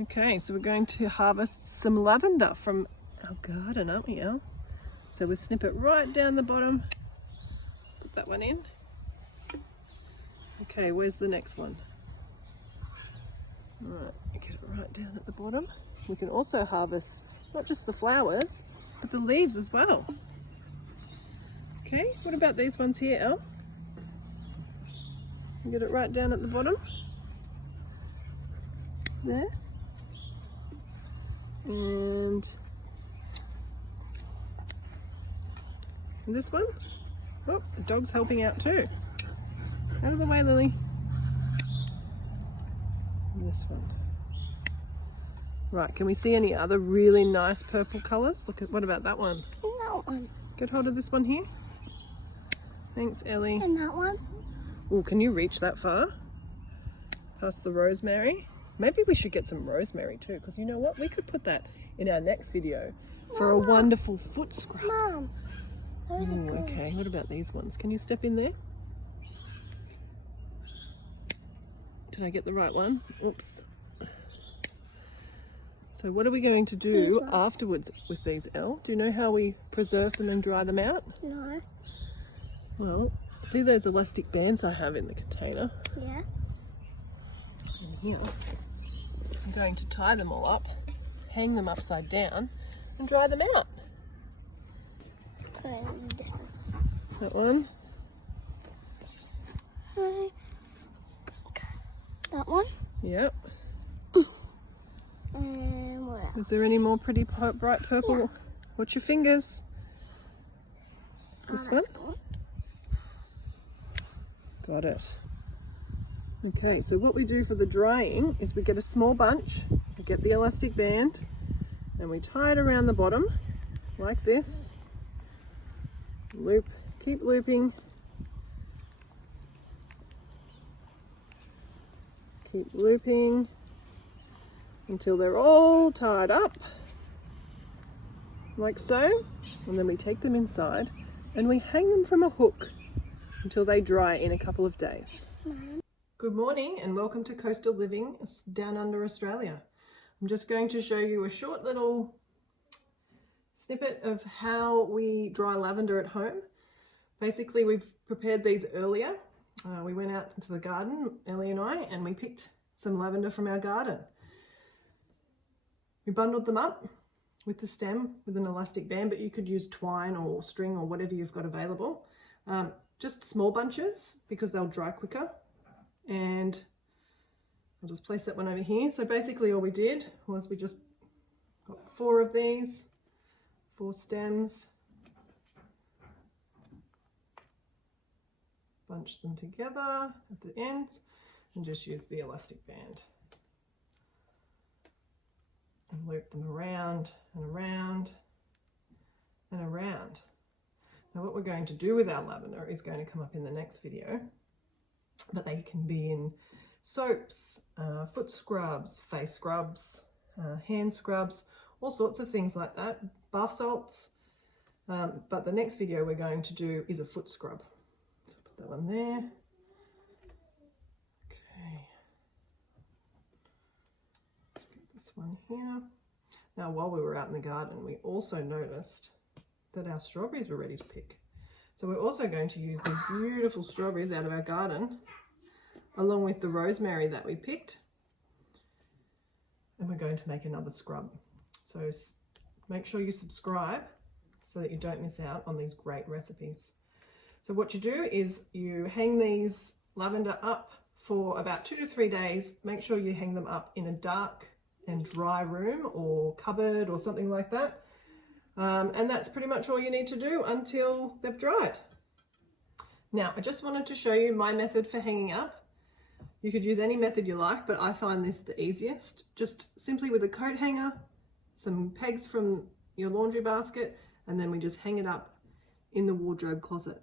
Okay, so we're going to harvest some lavender from our garden, aren't we, Elle? So we'll snip it right down the bottom, put that one in. Okay, where's the next one? All right, get it right down at the bottom. We can also harvest not just the flowers, but the leaves as well. Okay, what about these ones here, Elle? Get it right down at the bottom. There. And this one. Oh, the dog's helping out too. Out of the way, Lily. And this one. Right, can we see any other really nice purple colours? Look at, what about that one? And that one. Get hold of this one here. Thanks, Ellie. And that one. Oh, can you reach that far? Past the rosemary? Maybe we should get some rosemary too, because you know what? We could put that in our next video for a wonderful foot scrub. Mom, those are good. Okay, what about these ones? Can you step in there? Did I get the right one? Oops. So what are we going to do afterwards with these, Elle? Do you know how we preserve them and dry them out? No. Well, see those elastic bands I have in the container? Yeah. And here, I'm going to tie them all up, hang them upside down, and dry them out. That one. That one. Yep. And what else? Is there any more pretty bright purple? Yeah. Watch your fingers. This one? Cool. Got it. Okay, so what we do for the drying is we get a small bunch, we get the elastic band, and we tie it around the bottom like this. Loop, keep looping. Keep looping until they're all tied up, like so. And then we take them inside and we hang them from a hook until they dry in a couple of days. Good morning and welcome to Coastal Living down under Australia. I'm just going to show you a short little snippet of how we dry lavender at home. Basically, we've prepared these earlier. We went out into the garden, Ellie and I, and we picked some lavender from our garden. We bundled them up with the stem with an elastic band, but you could use twine or string or whatever you've got available. Just small bunches because they'll dry quicker. And I'll just place that one over here. So basically all we did was we just got 4 of these, 4 stems, bunch them together at the ends and just use the elastic band and loop them around and around and around. Now what we're going to do with our lavender is going to come up in the next video, but they can be in soaps, foot scrubs, face scrubs, hand scrubs, all sorts of things like that, bath salts. But the next video we're going to do is a foot scrub. So put that one there. Okay. Let's get this one here. Now while we were out in the garden, we also noticed that our strawberries were ready to pick. So we're also going to use these beautiful strawberries out of our garden along with the rosemary that we picked, and we're going to make another scrub. So make sure you subscribe so that you don't miss out on these great recipes. So what you do is you hang these lavender up for about 2 to 3 days. Make sure you hang them up in a dark and dry room or cupboard or something like that. And that's pretty much all you need to do until they've dried. Now, I just wanted to show you my method for hanging up. You could use any method you like, but I find this the easiest. Just simply with a coat hanger, some pegs from your laundry basket, and then we just hang it up in the wardrobe closet.